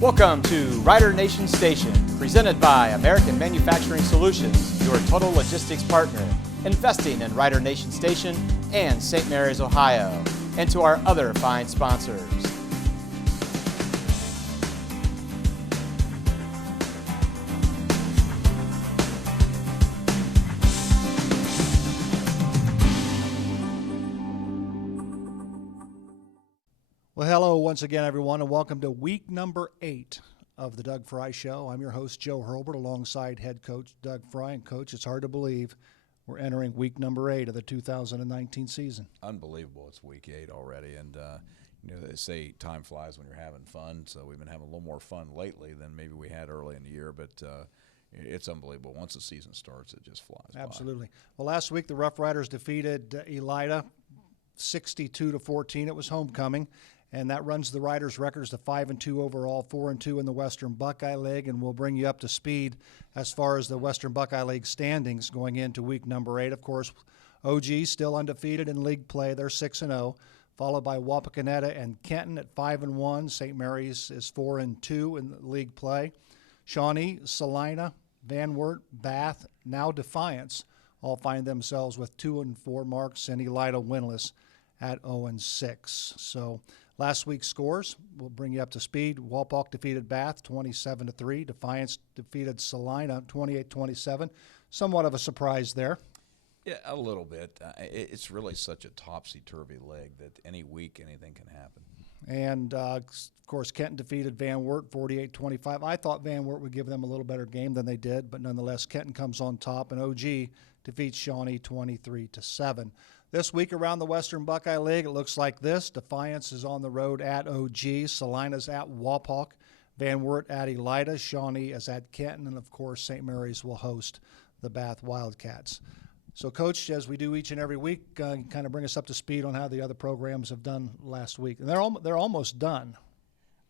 Welcome to Rider Nation Station, presented by American Manufacturing Solutions, your total logistics partner, investing in Rider Nation Station and St. Mary's, Ohio, and to our other fine sponsors. Well, hello once again, everyone, and welcome to week number 8 of the Doug Fry Show. I'm your host, Joe Hurlburt, alongside head coach Doug Fry. And, Coach, it's hard to believe we're entering week number 8 of the 2019 season. Unbelievable. It's week 8 already. And, they say time flies when you're having fun, so we've been having a little more fun lately than maybe we had early in the year. But it's unbelievable. Once the season starts, it just flies by. Absolutely. Well, last week the Rough Riders defeated Elida 62-14. It was homecoming. And that runs the Riders' records to 5-2 overall, 4-2 in the Western Buckeye League, and we'll bring you up to speed as far as the Western Buckeye League standings going into week number 8. Of course, OG still undefeated in league play; they're 6-0, followed by Wapakoneta and Kenton at 5-1. St. Mary's is 4-2 in league play. Shawnee, Salina, Van Wert, Bath, now Defiance all find themselves with 2-4 marks, and Elida winless at 0-6. So. Last week's scores, we'll bring you up to speed. Walpock defeated Bath 27-3. Defiance defeated Salina 28-27. Somewhat of a surprise there. Yeah, a little bit. It's really such a topsy-turvy league that any week anything can happen. And, of course, Kenton defeated Van Wert 48-25. I thought Van Wert would give them a little better game than they did, but nonetheless, Kenton comes on top, and OG defeats Shawnee 23-7. This week around the Western Buckeye League, it looks like this. Defiance is on the road at OG. Salina's at Wapak. Van Wert at Elida. Shawnee is at Kenton. And, of course, St. Mary's will host the Bath Wildcats. So, Coach, as we do each and every week, kind of bring us up to speed on how the other programs have done last week. And they're almost done.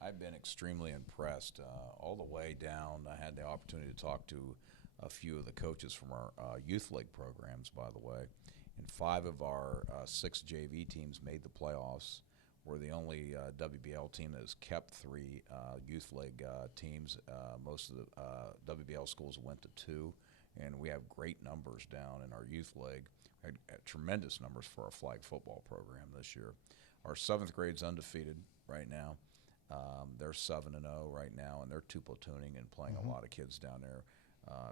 I've been extremely impressed all the way down. I had the opportunity to talk to a few of the coaches from our youth league programs, by the way. And 5 of our 6 JV teams made the playoffs. We're the only WBL team that has kept 3 youth league teams. Most of the WBL schools went to 2, and we have great numbers down in our youth league. We had tremendous numbers for our flag football program this year. Our 7th grade's undefeated right now. They're 7-0 right now, and they're 2 platooning and playing a lot of kids down there.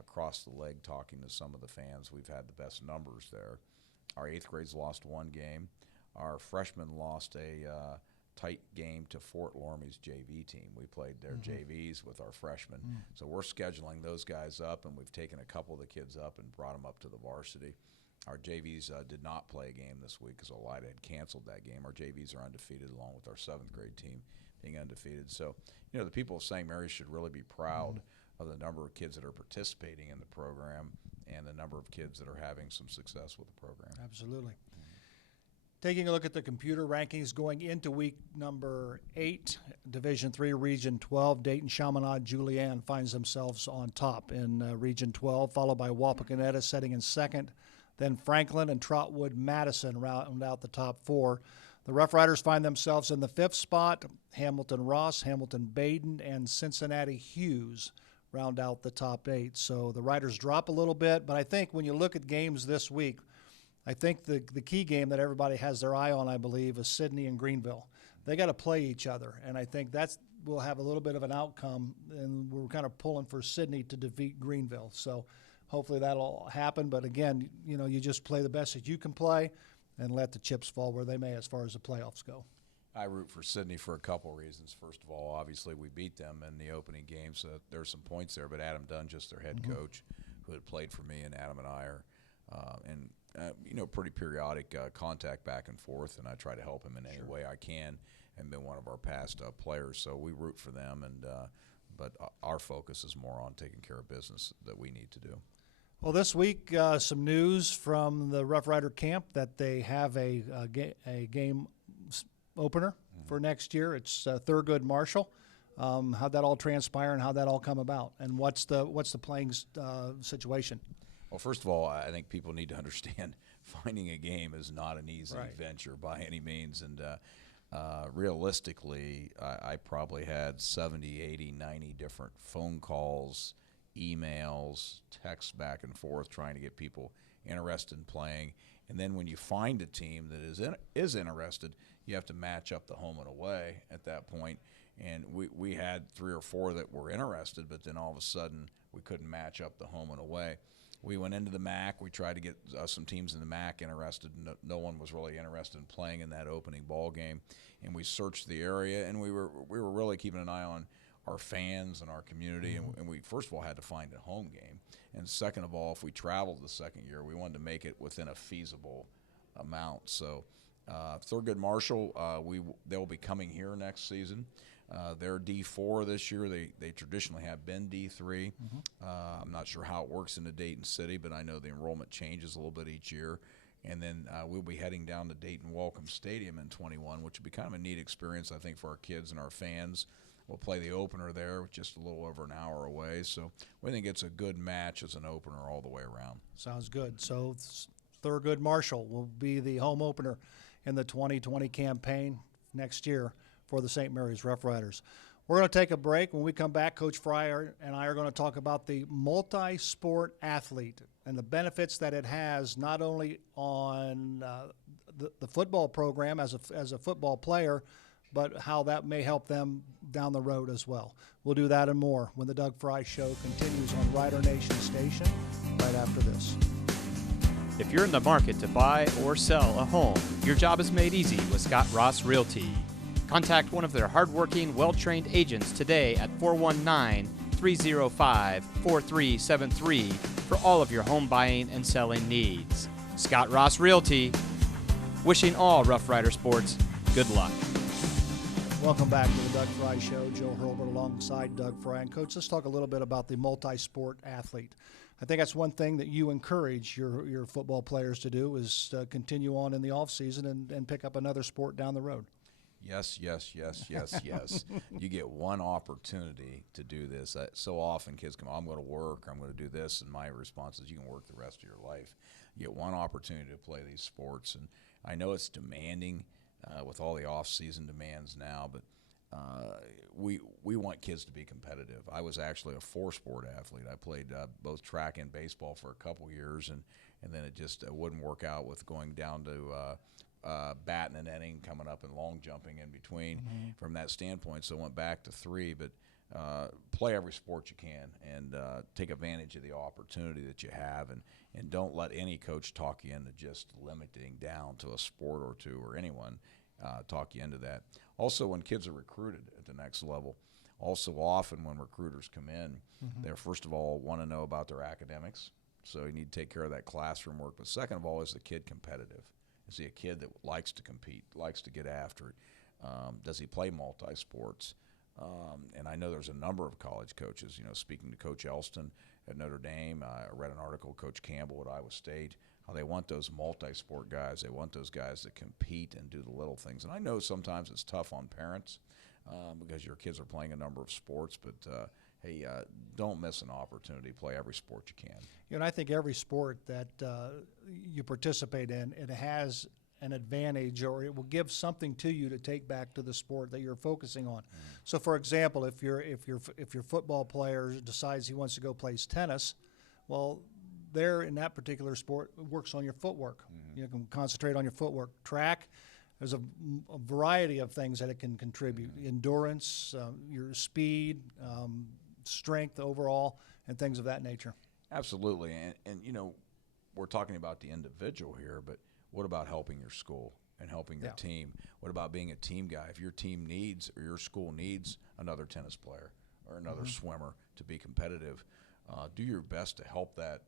Across the league, talking to some of the fans, we've had the best numbers there. Our 8th grade's lost 1 game. Our freshmen lost a tight game to Fort Loramie's JV team. We played their JVs with our freshmen. So we're scheduling those guys up, and we've taken a couple of the kids up and brought them up to the varsity. Our JVs did not play a game this week because Elida had canceled that game. Our JVs are undefeated along with our 7th grade team being undefeated. So, the people of St. Mary's should really be proud of the number of kids that are participating in the program and the number of kids that are having some success with the program. Absolutely. Taking a look at the computer rankings going into week number 8, Division III, Region 12, Dayton, Chaminade, Julian finds themselves on top in Region 12, followed by Wapakoneta setting in 2nd. Then Franklin and Trotwood Madison round out the top 4. The Rough Riders find themselves in the 5th spot. Hamilton Ross, Hamilton Baden, and Cincinnati Hughes round out the top 8. So the Riders drop a little bit, but I think when you look at games this week, I think the key game that everybody has their eye on, I believe, is Sidney and Greenville. They got to play each other, and I think will have a little bit of an outcome, and we're kind of pulling for Sidney to defeat Greenville. So hopefully that'll happen, but again, you just play the best that you can play and let the chips fall where they may as far as the playoffs go. I root for Sidney for a couple reasons. First of all, obviously we beat them in the opening game, so there's some points there. But Adam Dunn, just their head coach, who had played for me, and Adam and I are, pretty periodic contact back and forth, and I try to help him in any way I can, and been one of our past players. So we root for them, but our focus is more on taking care of business that we need to do. Well, this week, some news from the Rough Rider camp that they have a game opener for next year. It's Thurgood Marshall. How'd that all transpire and how'd that all come about? And what's the playing situation? Well, first of all, I think people need to understand finding a game is not an easy venture by any means. And realistically, I probably had 70, 80, 90 different phone calls, emails, texts back and forth trying to get people interested in playing. And then when you find a team that is interested, you have to match up the home and away at that point. And we had 3 or 4 that were interested, but then all of a sudden we couldn't match up the home and away. We went into the MAC. We tried to get some teams in the MAC interested. No one was really interested in playing in that opening ball game. And we searched the area, and we were really keeping an eye on our fans and our community. And we first of all had to find a home game, and second of all, if we traveled the second year, we wanted to make it within a feasible amount. So Thurgood Marshall, they'll be coming here next season. They're D4 this year. They traditionally have been D3. I'm not sure how it works in the Dayton City, but I know the enrollment changes a little bit each year. And then we'll be heading down to Dayton Welcome Stadium in 21, which will be kind of a neat experience, I think, for our kids and our fans. We'll play the opener there, just a little over an hour away. So we think it's a good match as an opener all the way around. Sounds good. So Thurgood Marshall will be the home opener in the 2020 campaign next year for the St. Mary's Rough Riders. We're going to take a break. When we come back, Coach Fryer and I are going to talk about the multi-sport athlete and the benefits that it has not only on the football program as a football player, but how that may help them down the road as well. We'll do that and more when the Doug Fry Show continues on Rider Nation Station right after this. If you're in the market to buy or sell a home, your job is made easy with Scott Ross Realty. Contact one of their hardworking, well-trained agents today at 419-305-4373 for all of your home buying and selling needs. Scott Ross Realty, wishing all Rough Rider sports good luck. Welcome back to the Doug Fry Show. Joe Hurlburt alongside Doug Fry. And Coach, let's talk a little bit about the multi-sport athlete. I think that's one thing that you encourage your football players to do is continue on in the offseason and pick up another sport down the road. Yes. You get one opportunity to do this. So often kids come, I'm going to work, I'm going to do this, and my response is you can work the rest of your life. You get one opportunity to play these sports, and I know it's demanding with all the off-season demands now, but we want kids to be competitive. I was actually a 4-sport athlete. I played both track and baseball for a couple years, and then it just wouldn't work out with going down to batting and inning, coming up and long jumping in between from that standpoint. So I went back to 3, but play every sport you can and take advantage of the opportunity that you have, and don't let any coach talk you into just limiting down to a sport or two, or anyone talk you into that. Also, when kids are recruited at the next level, also often when recruiters come in, they're first of all want to know about their academics, so you need to take care of that classroom work. But second of all, is the kid competitive? Is he a kid that likes to compete, likes to get after it? Does he play multi-sports? And I know there's a number of college coaches, speaking to Coach Elston at Notre Dame, I read an article, Coach Campbell at Iowa State, how they want those multi-sport guys. They want those guys that compete and do the little things. And I know sometimes it's tough on parents because your kids are playing a number of sports, but hey, don't miss an opportunity. Play every sport you can. And I think every sport that you participate in, it has an advantage, or it will give something to you to take back to the sport that you're focusing on. So, for example, if your football player decides he wants to go play tennis, well, there in that particular sport works on your footwork. You can concentrate on your footwork. Track, there's a variety of things that it can contribute: endurance, your speed, strength overall, and things of that nature. Absolutely, and we're talking about the individual here, but what about helping your school and helping your team? What about being a team guy? If your team needs, or your school needs, another tennis player or another swimmer to be competitive, do your best to help that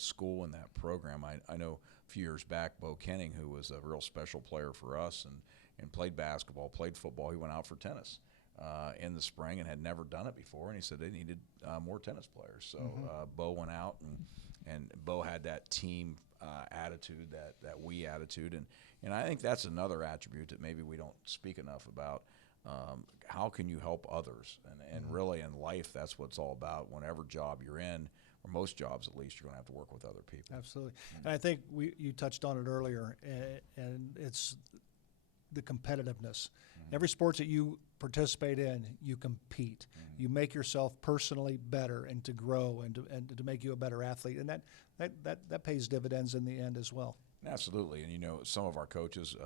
school and that program. I know a few years back, Bo Kenning, who was a real special player for us and played basketball, played football, he went out for tennis in the spring and had never done it before, and he said they needed more tennis players. So Bo went out, and Bo had that team attitude, that we attitude, and I think that's another attribute that maybe we don't speak enough about. How can you help others? And really in life, that's what it's all about. Whenever job you're in, or most jobs at least, you're going to have to work with other people. Absolutely. And I think you touched on it earlier, and it's the competitiveness. Every sport that you participate in, you compete. You make yourself personally better and to grow and to make you a better athlete, and that pays dividends in the end as well. Absolutely, and some of our coaches,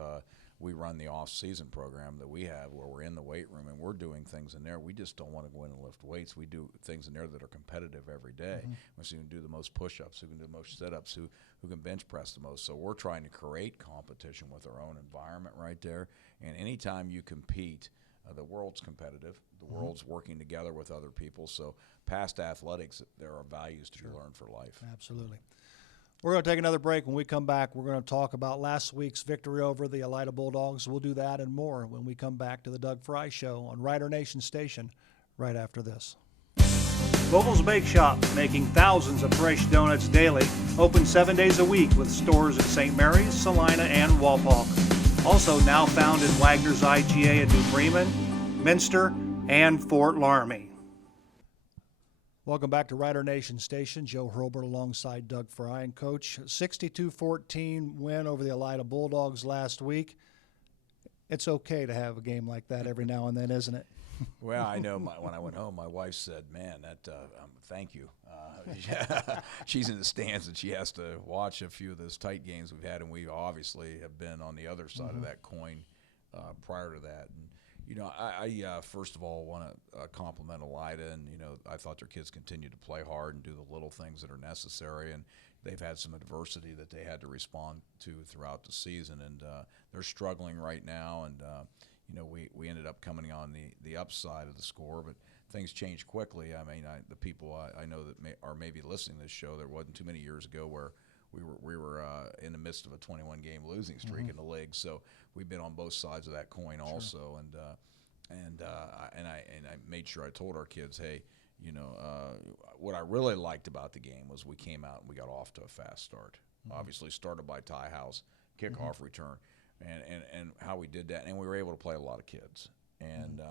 we run the off-season program that we have where we're in the weight room and we're doing things in there. We just don't want to go in and lift weights. We do things in there that are competitive every day. Who can do the most push-ups, who can do the most sit-ups, who can bench press the most. So we're trying to create competition with our own environment right there. And anytime you compete, the world's competitive. The world's working together with other people. So past athletics, there are values to be learned for life. Absolutely. We're going to take another break. When we come back, we're going to talk about last week's victory over the Elida Bulldogs. We'll do that and more when we come back to the Doug Fry Show on Rider Nation Station right after this. Vogel's Bake Shop, making thousands of fresh donuts daily, open 7 days a week with stores at St. Mary's, Salina, and Walpock. Also now found in Wagner's IGA at New Bremen, Minster, and Fort Laramie. Welcome back to Rider Nation Station. Joe Hurlburt alongside Doug Fry and Coach. 62-14 win over the Elida Bulldogs last week. It's okay to have a game like that every now and then, isn't it? Well, I know when I went home, my wife said, man, thank you. She's in the stands and she has to watch a few of those tight games we've had, and we obviously have been on the other side of that coin prior to that. And, I first of all want to compliment Elida, and I thought their kids continued to play hard and do the little things that are necessary, and they've had some adversity that they had to respond to throughout the season, and they're struggling right now, and we ended up coming on the upside of the score, but things change quickly. I mean, the people I know that are maybe listening to this show, there wasn't too many years ago where we were in the midst of a 21-game losing streak in the league, so we've been on both sides of that coin also, and I made sure I told our kids, hey, what I really liked about the game was we came out and we got off to a fast start. Obviously started by Ty House, kickoff return, and how we did that, and we were able to play a lot of kids, and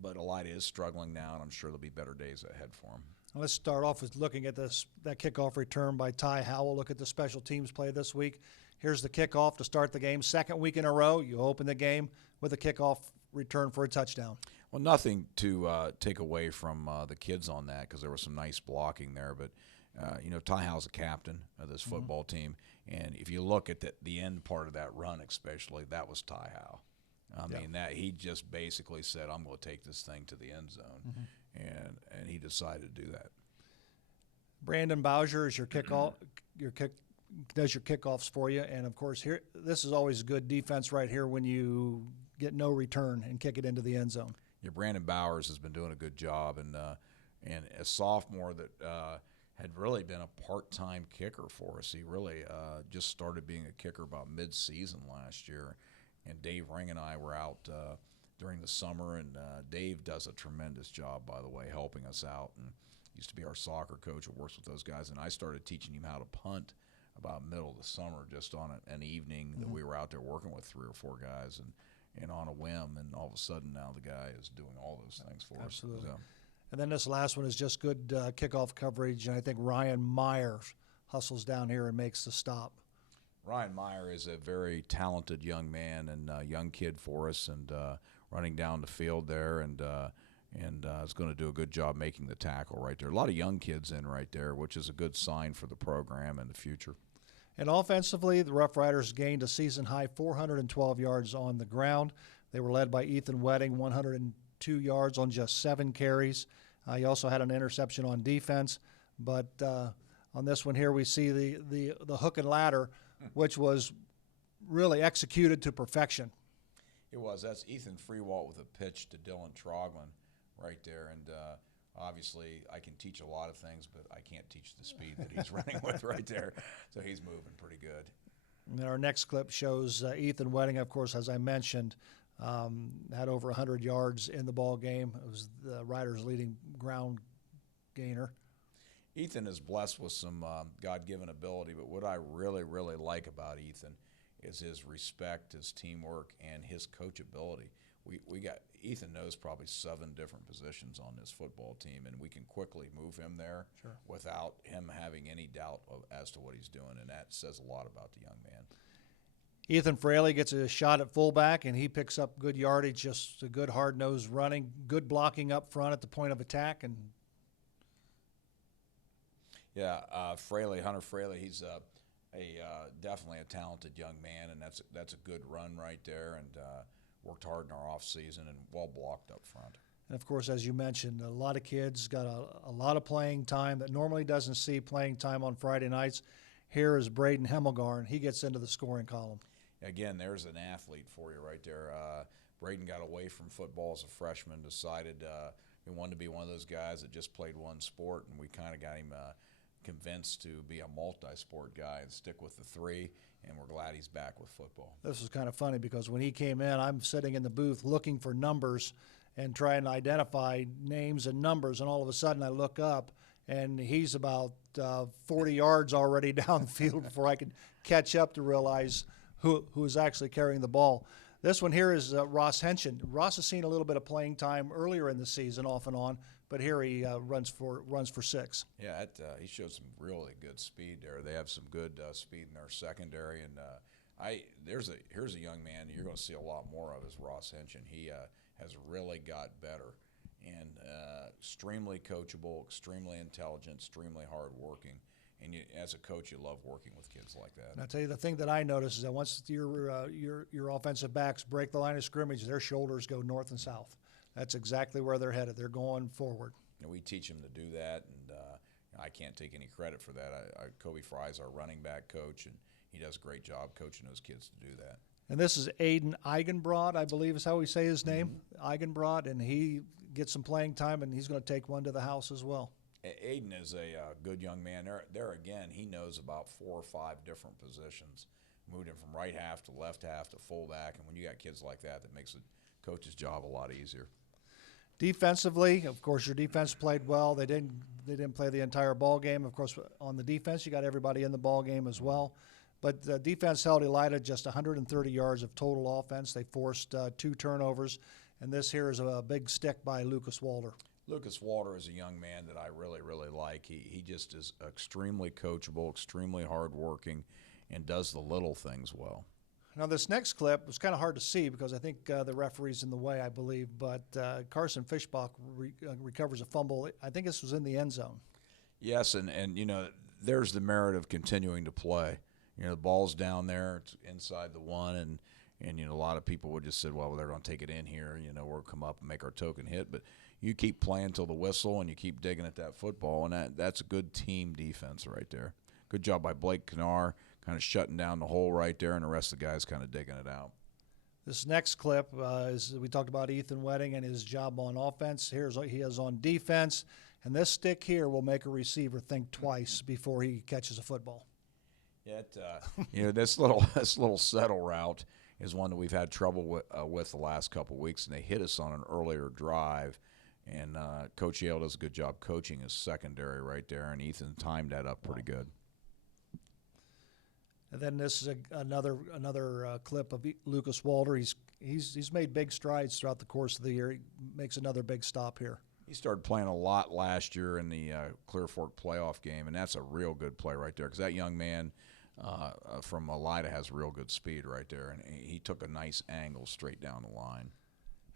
but Elida is struggling now, and I'm sure there'll be better days ahead for them. Let's start off with looking at that kickoff return by Ty Howell. Look at the special teams play this week. Here's the kickoff to start the game. Second week in a row, you open the game with a kickoff return for a touchdown. Well, nothing to take away from the kids on that, because there was some nice blocking there. But, Ty Howell's a captain of this football team. And if you look at the end part of that run especially, that was Ty Howell. I mean, that he just basically said, I'm going to take this thing to the end zone. And he decided to do that. Brandon Bowser is your kickoff, does your kickoffs for you, and of course this is always good defense right here when you get no return and kick it into the end zone. Yeah, Brandon Bowers has been doing a good job, and a sophomore that had really been a part-time kicker for us. He really just started being a kicker about mid-season last year, and Dave Ring and I were out during the summer, and Dave does a tremendous job, by the way, helping us out, and used to be our soccer coach who works with those guys, and I started teaching him how to punt about middle of the summer, just on an evening that we were out there working with 3 or 4 guys, and on a whim, and all of a sudden now the guy is doing all those things for us. So. And then this last one is just good kickoff coverage, and I think Ryan Meyer hustles down here and makes the stop. Ryan Meyer is a very talented young man and young kid for us, and running down the field there, and is going to do a good job making the tackle right there. A lot of young kids in right there, which is a good sign for the program and the future. And offensively, the Rough Riders gained a season-high 412 yards on the ground. They were led by Ethan Wedding, 102 yards on just 7 carries. He also had an interception on defense. But on this one here, we see the hook and ladder, which was really executed to perfection. It was. That's Ethan Freewalt with a pitch to Dylan Troglin right there. And obviously, I can teach a lot of things, but I can't teach the speed that he's running with right there. So he's moving pretty good. And our next clip shows Ethan Wedding, of course, as I mentioned, had over 100 yards in the ball game. It was the Riders' leading ground gainer. Ethan is blessed with some God-given ability, but what I really, really like about Ethan is his respect, his teamwork, and his coachability. Ethan knows probably 7 different positions on this football team, and we can quickly move him there without him having any doubt as to what he's doing, and that says a lot about the young man. Ethan Fraley gets a shot at fullback, and he picks up good yardage, just a good hard-nosed running, good blocking up front at the point of attack. And yeah, Hunter Fraley, he's definitely a talented young man, and that's a good run right there, and worked hard in our off season and well blocked up front. And of course, as you mentioned, a lot of kids got a lot of playing time that normally doesn't see playing time on Friday nights. Here is Braden Hemmelgarn. He gets into the scoring column. Again, there's an athlete for you right there. Braden got away from football as a freshman, decided he wanted to be one of those guys that just played one sport, and we kind of got him convinced to be a multi-sport guy and stick with the three, and we're glad he's back with football. This was kind of funny because when he came in, I'm sitting in the booth looking for numbers and trying to identify names and numbers, and all of a sudden I look up, and he's about 40 yards already down the field before I could catch up to realize who is actually carrying the ball. This one here is Ross Henshin. Ross has seen a little bit of playing time earlier in the season, off and on, but here he runs for 6. Yeah, he showed some really good speed there. They have some good speed in their secondary, and here's a young man you're going to see a lot more of is Ross Henshin. He has really got better, and extremely coachable, extremely intelligent, extremely hardworking. And as a coach, you love working with kids like that. And I tell you, the thing that I notice is that once your offensive backs break the line of scrimmage, their shoulders go north and south. That's exactly where they're headed. They're going forward. And we teach them to do that, and I can't take any credit for that. Kobe Fry's our running back coach, and he does a great job coaching those kids to do that. And this is Aiden Eigenbrod, I believe is how we say his name, Eigenbrod, and he gets some playing time, and he's going to take one to the house as well. Aiden is a good young man. There again, he knows about 4 or 5 different positions. Moved him from right half to left half to fullback, and when you got kids like that, that makes the coach's job a lot easier. Defensively, of course, your defense played well. They didn't play the entire ball game. Of course, on the defense, you got everybody in the ball game as well. But the defense held Elida just 130 yards of total offense. They forced 2 turnovers, and this here is a big stick by Lucas Walter. Lucas Walter is a young man that I really, really like. He just is extremely coachable, extremely hardworking, and does the little things well. Now, this next clip was kind of hard to see because I think the referee's in the way, I believe. But Carson Fishbach recovers a fumble. I think this was in the end zone. Yes, and you know, there's the merit of continuing to play. You know, the ball's down there, it's inside the one, and you know, a lot of people would just say, well, they're going to take it in here. You know, we'll come up and make our token hit. But you keep playing till the whistle, and you keep digging at that football, and that's a good team defense right there. Good job by Blake Knar, kind of shutting down the hole right there, and the rest of the guys kind of digging it out. This next clip is we talked about Ethan Wedding and his job on offense. Here's what he is on defense, and this stick here will make a receiver think twice before he catches a football. You know, this little settle route is one that we've had trouble with the last couple of weeks, and they hit us on an earlier drive. And Coach Yale does a good job coaching his secondary right there, and Ethan timed that up pretty good. And then this is another clip of Lucas Walter. He's made big strides throughout the course of the year. He makes another big stop here. He started playing a lot last year in the Clear Fork playoff game, and that's a real good play right there because that young man from Elida has real good speed right there, and he took a nice angle straight down the line.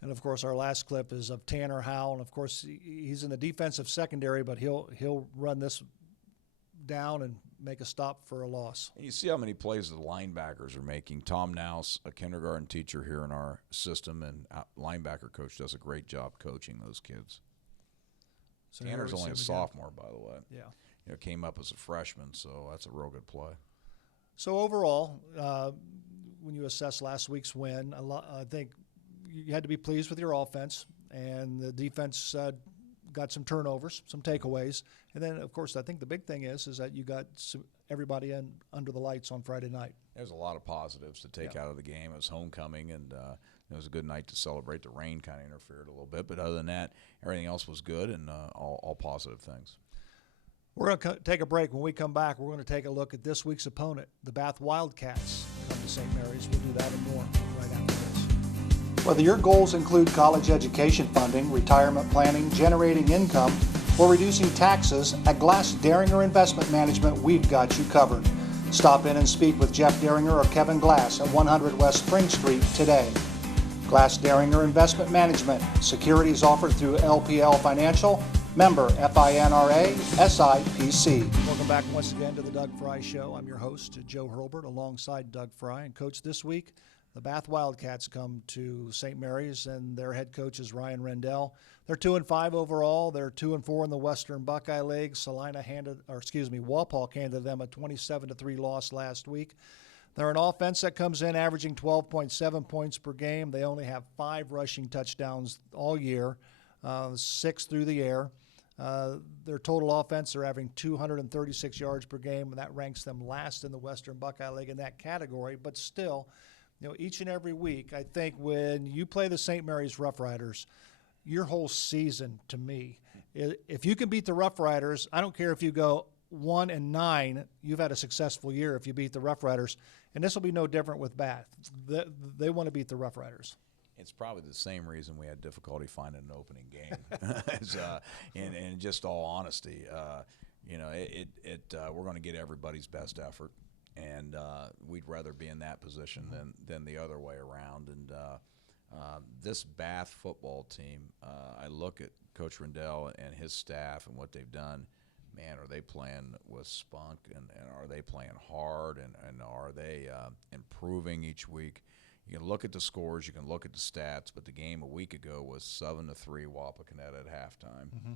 And, of course, our last clip is of Tanner Howell. And, of course, he's in the defensive secondary, but he'll run this down and make a stop for a loss. And you see how many plays the linebackers are making. Tom Nouse, a kindergarten teacher here in our system, and linebacker coach, does a great job coaching those kids. So Tanner's only a sophomore, by the way. Yeah. You know, came up as a freshman, so that's a real good play. So, overall, when you assess last week's win, I think you had to be pleased with your offense, and the defense got some turnovers, some takeaways. And then, of course, I think the big thing is that you got everybody in under the lights on Friday night. There's a lot of positives to take out of the game. It was homecoming, and it was a good night to celebrate. The rain kind of interfered a little bit, but other than that, everything else was good and all positive things. We're going to take a break. When we come back, we're going to take a look at this week's opponent, the Bath Wildcats, come to St. Mary's. We'll do that and more right after this. Whether your goals include college education funding, retirement planning, generating income, or reducing taxes, at Glass Daringer Investment Management, we've got you covered. Stop in and speak with Jeff Daringer or Kevin Glass at 100 West Spring Street today. Glass Daringer Investment Management. Securities offered through LPL Financial. Member FINRA SIPC. Welcome back once again to the Doug Fry Show. I'm your host, Joe Hurlburt, alongside Doug Fry. And Coach, this week, the Bath Wildcats come to St. Mary's, and their head coach is Ryan Rendell. They're 2-5 overall. They're 2-4 in the Western Buckeye League. Walpole handed them a 27-3 loss last week. They're an offense that comes in averaging 12.7 points per game. They only have 5 rushing touchdowns all year, 6 through the air. Their total offense, they're averaging 236 yards per game, and that ranks them last in the Western Buckeye League in that category. But still, each and every week, I think when you play the St. Mary's Rough Riders, your whole season, to me, if you can beat the Rough Riders, I don't care if you go 1-9, you've had a successful year if you beat the Rough Riders. And this will be no different with Bath. They want to beat the Rough Riders. It's probably the same reason we had difficulty finding an opening game. In just all honesty, we're going to get everybody's best effort, and we'd rather be in that position than the other way around. And this Bath football team, I look at Coach Rendell and his staff and what they've done. Man, are they playing with spunk, and are they playing hard, and are they improving each week? You can look at the scores, you can look at the stats, but the game a week ago was 7-3 Wapakoneta at halftime. Mm-hmm.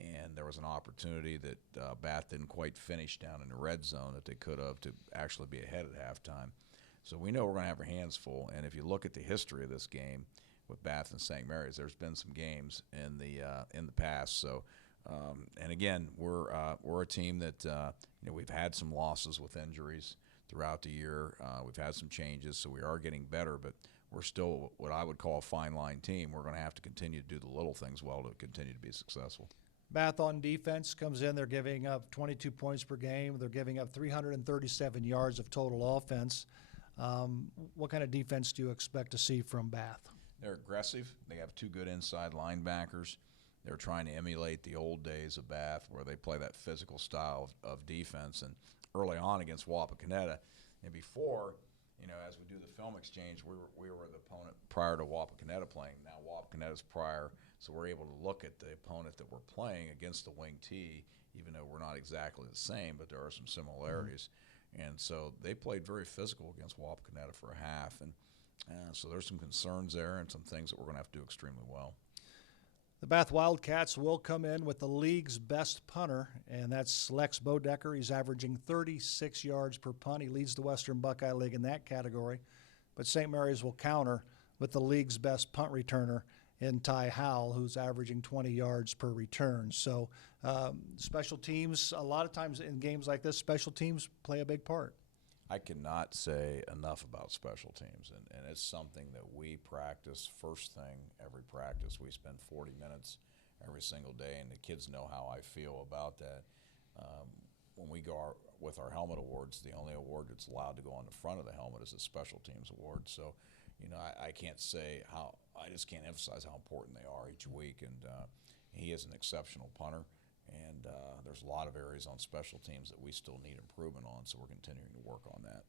And there was an opportunity that Bath didn't quite finish down in the red zone that they could have to actually be ahead at halftime. So we know we're going to have our hands full. And if you look at the history of this game with Bath and St. Mary's, there's been some games in the past. So, and again, we're a team that we've had some losses with injuries throughout the year. We've had some changes, so we are getting better, but we're still what I would call a fine line team. We're going to have to continue to do the little things well to continue to be successful. Bath on defense comes in. They're giving up 22 points per game. They're giving up 337 yards of total offense. What kind of defense do you expect to see from Bath? They're aggressive. They have 2 good inside linebackers. They're trying to emulate the old days of Bath where they play that physical style of defense. And early on against Wapakoneta, and before, as we do the film exchange, we were the opponent prior to Wapakoneta playing. Now Wapakoneta's prior, so we're able to look at the opponent that we're playing against the wing T, even though we're not exactly the same, but there are some similarities. Mm-hmm. And so they played very physical against Wapakoneta for a half, and so there's some concerns there and some things that we're going to have to do extremely well. The Bath Wildcats will come in with the league's best punter, and that's Lex Bodecker. He's averaging 36 yards per punt. He leads the Western Buckeye League in that category. But St. Mary's will counter with the league's best punt returner in Ty Howell, who's averaging 20 yards per return. So special teams, a lot of times in games like this, special teams play a big part. I cannot say enough about special teams, and it's something that we practice first thing every practice. We spend 40 minutes every single day, and the kids know how I feel about that. When we go with our helmet awards, the only award that's allowed to go on the front of the helmet is a special teams award. So, I can't say I just can't emphasize how important they are each week, and he is an exceptional punter. And there's a lot of areas on special teams that we still need improvement on, so we're continuing to work on that.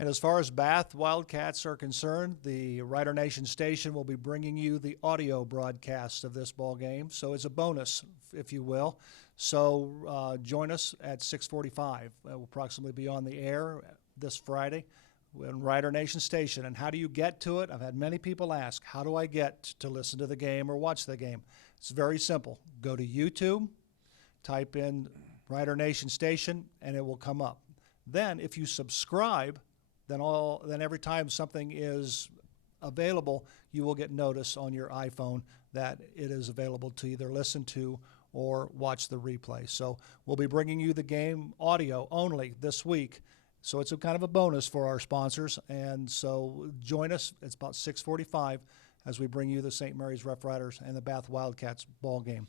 And as far as Bath Wildcats are concerned, the Rider Nation station will be bringing you the audio broadcast of this ball game. So it's a bonus, if you will. So join us at 6:45. We'll approximately be on the air this Friday on Rider Nation station. And how do you get to it? I've had many people ask, how do I get to listen to the game or watch the game? It's very simple. Go to YouTube. Type in Rider Nation station, and it will come up. Then, if you subscribe, then every time something is available, you will get notice on your iPhone that it is available to either listen to or watch the replay. So we'll be bringing you the game audio only this week. So it's a kind of a bonus for our sponsors. And so join us. It's about 6:45 as we bring you the St. Mary's Rough Riders and the Bath Wildcats ball game.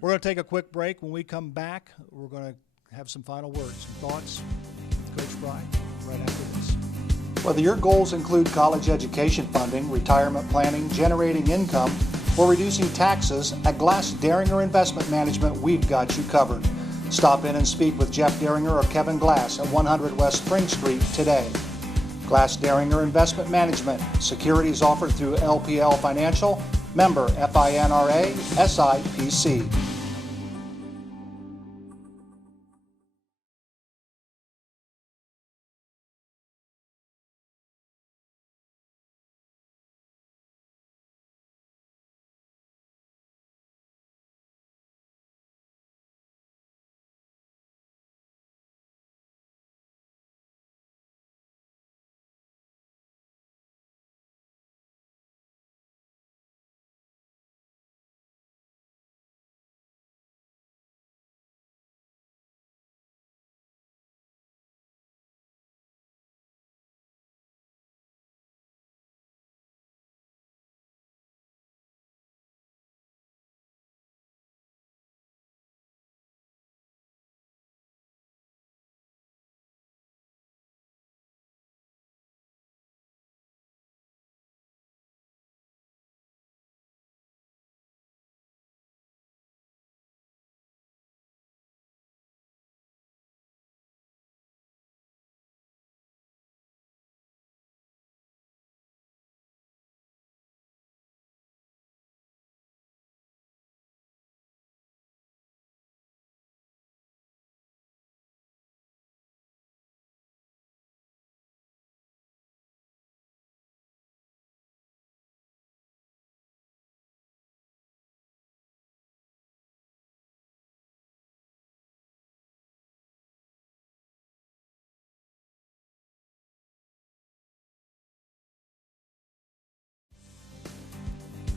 We're going to take a quick break. When we come back, we're going to have some final words, some thoughts with Coach Fry right after this. Whether your goals include college education funding, retirement planning, generating income, or reducing taxes, at Glass Daringer Investment Management, we've got you covered. Stop in and speak with Jeff Deringer or Kevin Glass at 100 West Spring Street today. Glass Deringer Investment Management. Securities offered through LPL Financial, member FINRA, SIPC.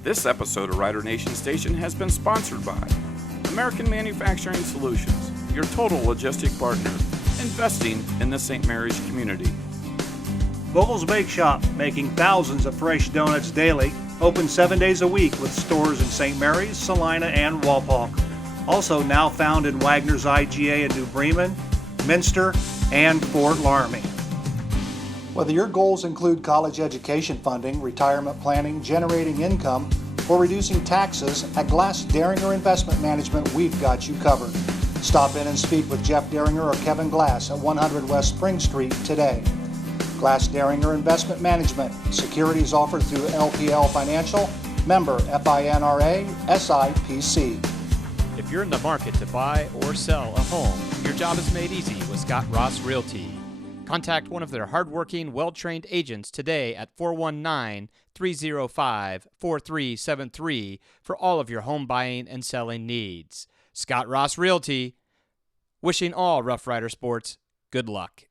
This episode of Rider Nation Station has been sponsored by American Manufacturing Solutions, your total logistic partner, investing in the St. Mary's community. Vogel's Bake Shop, making thousands of fresh donuts daily, open 7 days a week with stores in St. Mary's, Salina, and Walpock. Also now found in Wagner's IGA in New Bremen, Minster, and Fort Laramie. Whether your goals include college education funding, retirement planning, generating income, or reducing taxes, at Glass Deringer Investment Management, we've got you covered. Stop in and speak with Jeff Deringer or Kevin Glass at 100 West Spring Street today. Glass Deringer Investment Management. Securities offered through LPL Financial, member FINRA, SIPC. If you're in the market to buy or sell a home, your job is made easy with Scott Ross Realty. Contact one of their hardworking, well-trained agents today at 419-305-4373 for all of your home buying and selling needs. Scott Ross Realty, wishing all Rough Rider sports good luck.